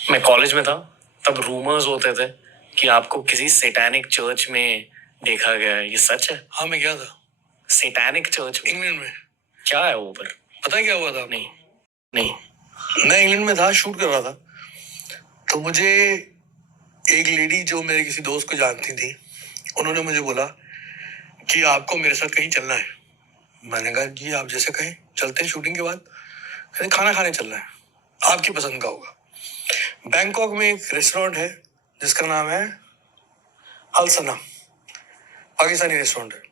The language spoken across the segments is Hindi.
मैं कॉलेज में था तब रूमर्स होते थे कि आपको किसी सैटेनिक चर्च में देखा गया है। ये सच है? हाँ, मैं गया था सैटेनिक चर्च में? इंग्लैंड में। क्या है वो पर? पता है क्या हुआ था? नहीं नहीं। मैं इंग्लैंड में था, शूट कर रहा था, तो मुझे एक लेडी जो मेरे किसी दोस्त को जानती थी, उन्होंने मुझे बोला कि आपको मेरे साथ कहीं चलना है। मैंने कहा जी आप जैसे कहें, चलते हैं शूटिंग के बाद। कहते खाना खाने चलना है, आपकी पसंद का होगा। बैंकॉक में एक रेस्टोरेंट है जिसका नाम है अलसना, पाकिस्तानी रेस्टोरेंट है।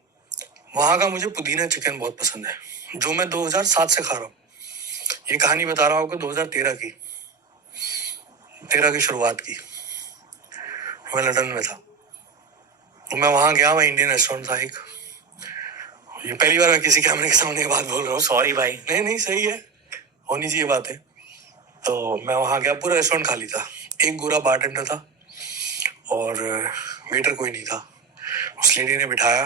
वहाँ का मुझे पुदीना चिकन बहुत पसंद है, जो मैं 2007 से खा रहा हूँ। ये कहानी बता रहा हूँ आपको 2013 की शुरुआत की। मैं लंदन में था, तो मैं वहाँ गया। वहाँ इंडियन रेस्टोरेंट था एक। ये पहली बार मैं किसी कैमरे के सामने ये बात बोल रहा हूँ। सॉरी भाई। नहीं नहीं, सही है, होनी चाहिए बात है। तो मैं वहाँ गया, पूरा रेस्टोरेंट खाली था। एक गोरा बारटेंडर था और वेटर कोई नहीं था। उस लेडी ने बिठाया,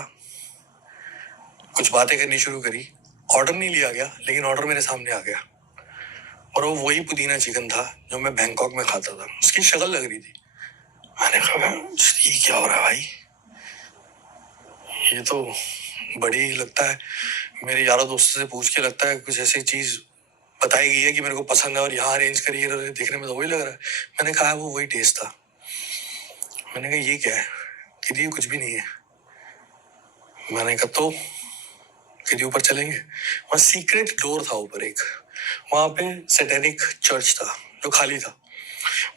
कुछ बातें करनी शुरू करी। ऑर्डर नहीं लिया गया, लेकिन ऑर्डर मेरे सामने आ गया, और वो वही पुदीना चिकन था जो मैं बैंकॉक में खाता था। उसकी शक्ल लग रही थी। मैंने कहा ये क्या हो रहा है भाई, ये तो बड़ी लगता है, मेरे यारों दोस्तों से पूछ के लगता है कुछ ऐसी चीज बताई गई है कि मेरे को पसंद है और यहाँ अरेंज करी है, देखने में तो वही लग रहा है। मैंने कहा वो वही टेस्ट था। मैंने कहा ये क्या है? कि ये कुछ भी नहीं है। मैंने कहा तो कि ऊपर चलेंगे। वहाँ सीक्रेट डोर था ऊपर एक, वहाँ पे सैटेनिक चर्च था जो खाली था।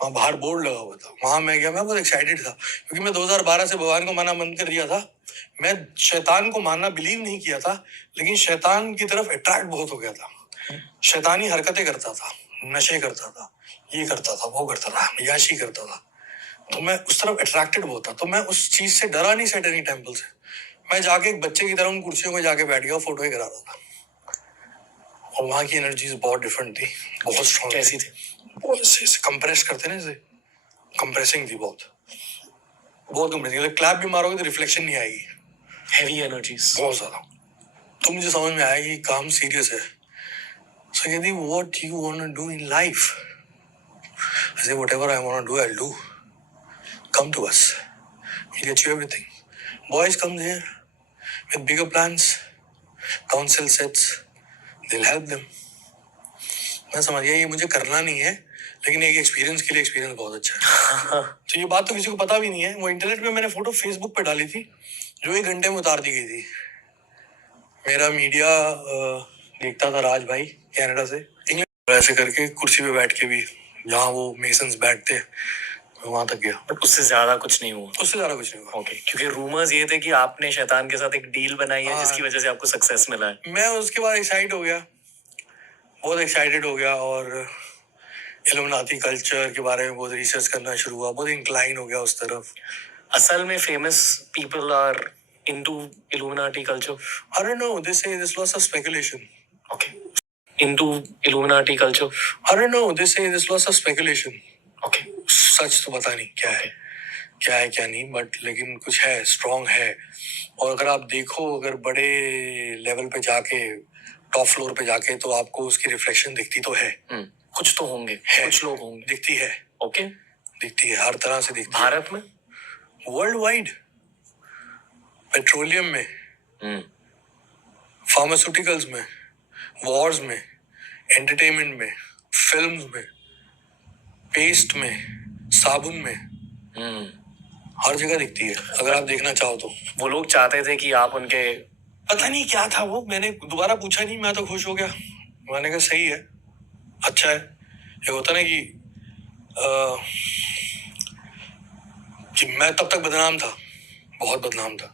वहाँ बाहर बोर्ड लगा हुआ था। वहां मैं गया, मैं बहुत एक्साइटेड था, क्योंकि मैं 2012 से भगवान को मानना बंद कर दिया था। मैं शैतान को मानना बिलीव नहीं किया था, लेकिन शैतान की तरफ अट्रैक्ट बहुत हो गया था। शैतानी हरकतें करता था, नशे करता था, ये करता था, वो करता था, याशी करता था। तो मैं उस तरफ अट्रैक्टेड बहुत था। तो मैं उस चीज से डरा नहीं, सैटेनिक टेम्पल से। मैं जाके एक बच्चे की तरह उन कुर्सियों में जाके बैठ गया, फोटो ही करा रहा था। और वहाँ की एनर्जीज बहुत डिफरेंट थी, बहुत स्ट्रॉन्ग। कैसी थी? बहुत ऐसे कंप्रेस करते ना, ऐसे कंप्रेसिंग थी, बहुत बहुत कंप्रेसिंग। क्लैप भी मारोगे तो रिफ्लेक्शन नहीं आएगी। हैवी एनर्जीज बहुत ज्यादा। तो मुझे समझ में आया कि काम सीरियस है। So कहती what you want to do in life? I say whatever I want to do, I'll do. Come to us. We'll get you everything. Boys come here with bigger plans, council sets. They'll help them. मैं समझ गया ये मुझे करना नहीं है, लेकिन एक एक्सपीरियंस के लिए एक्सपीरियंस बहुत अच्छा है। तो ये बात तो किसी को पता भी नहीं है। वो इंटरनेट पे मैंने फोटो फेसबुक पे डाली थी, जो 1 घंटे में उतार दी गई थी। मेरा मीडिया देखता था, राज भाई कनाडा से, इंग्लैंड ऐसे करके कुर्सी पे बैठ के भी, जहाँ वो मेसन्स बैठते वहां तक गया। बट उससे ज्यादा कुछ नहीं हुआ? उससे ज्यादा कुछ नहीं हुआ। ओके, क्योंकि रूमर्स ये थे कि आपने शैतान के साथ एक डील बनाई है जिसकी वजह से आपको सक्सेस मिला है। मैं उसके बाद एक्साइट हो गया, बहुत एक्साइटेड हो गया, और इल्यूमिनाटी कल्चर के बारे में बहुत रिसर्च करना शुरू हुआ, बहुत इंक्लाइन हो गया उस तरफ। असल में famous people are into Illuminati culture? I don't know, they say there's lots of speculation. Okay. Into Illuminati culture? I don't know, they say there's lots of speculation. Okay. सच तो पता नहीं क्या है, क्या है क्या नहीं, बट लेकिन कुछ है, स्ट्रॉन्ग है। और अगर आप देखो, अगर बड़े लेवल पे जाके, टॉप फ्लोर पे जाके, तो आपको उसकी रिफ्लेक्शन दिखती तो है। कुछ तो होंगे, कुछ लोग होंगे। दिखती है। ओके। दिखती है, हर तरह से दिखती है। भारत में? World wide. पेट्रोलियम में, फार्मास्यूटिकल्स में, वॉर्स में, एंटरटेनमेंट में, फिल्म्स में, पेस्ट में, साबुन में, हर जगह दिखती है, अगर आप देखना चाहो तो। वो लोग चाहते थे कि आप उनके, पता नहीं क्या था वो, मैंने दोबारा पूछा नहीं, मैं तो खुश हो गया। मैंने कहा सही है, अच्छा है। ये होता ना कि मैं तब तक बदनाम था, बहुत बदनाम था।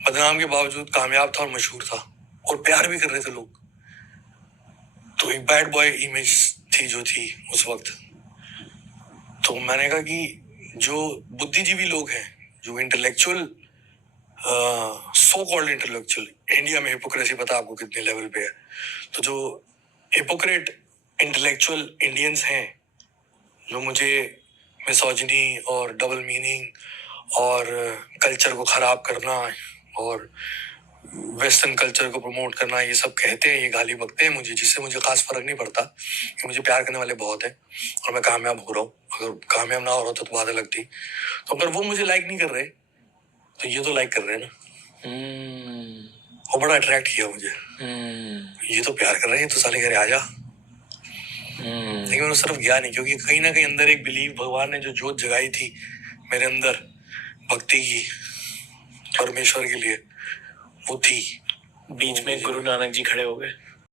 बदनाम के बावजूद कामयाब था और मशहूर था, और प्यार भी कर रहे थे लोग। तो एक बैड बॉय इमेज थी जो थी उस वक्त। तो मैंने कहा कि जो बुद्धिजीवी लोग हैं, जो intellectual, so called intellectual, India में हिपोक्रेसी पता आपको कितने लेवल पे है, तो जो हिपोक्रेट इंटेलेक्चुअल इंडियंस हैं, जो मुझे मिसोजिनी और डबल मीनिंग और कल्चर को खराब करना और वेस्टर्न कल्चर को प्रमोट करना, ये सब कहते हैं, ये गाली बकते हैं मुझे, जिससे मुझे खास फर्क नहीं पड़ता, कि मुझे प्यार करने वाले बहुत हैं और मैं कामयाब हो रहा हूँ। अगर कामयाब ना हो रहा तो बात अलग थी। तो अगर वो मुझे लाइक नहीं कर रहे तो ये तो लाइक कर रहे हैं ना। वो बड़ा अट्रैक्ट किया मुझे। ये तो प्यार कर रहे हैं, तो साले घर आ जा। लेकिन मैं उस तरफ गया नहीं, क्योंकि कहीं ना कहीं अंदर एक बिलीव, भगवान ने जो जोत जगाई थी मेरे अंदर भक्ति की परमेश्वर के लिए, वो थी। बीच में गुरु नानक जी खड़े हो गए।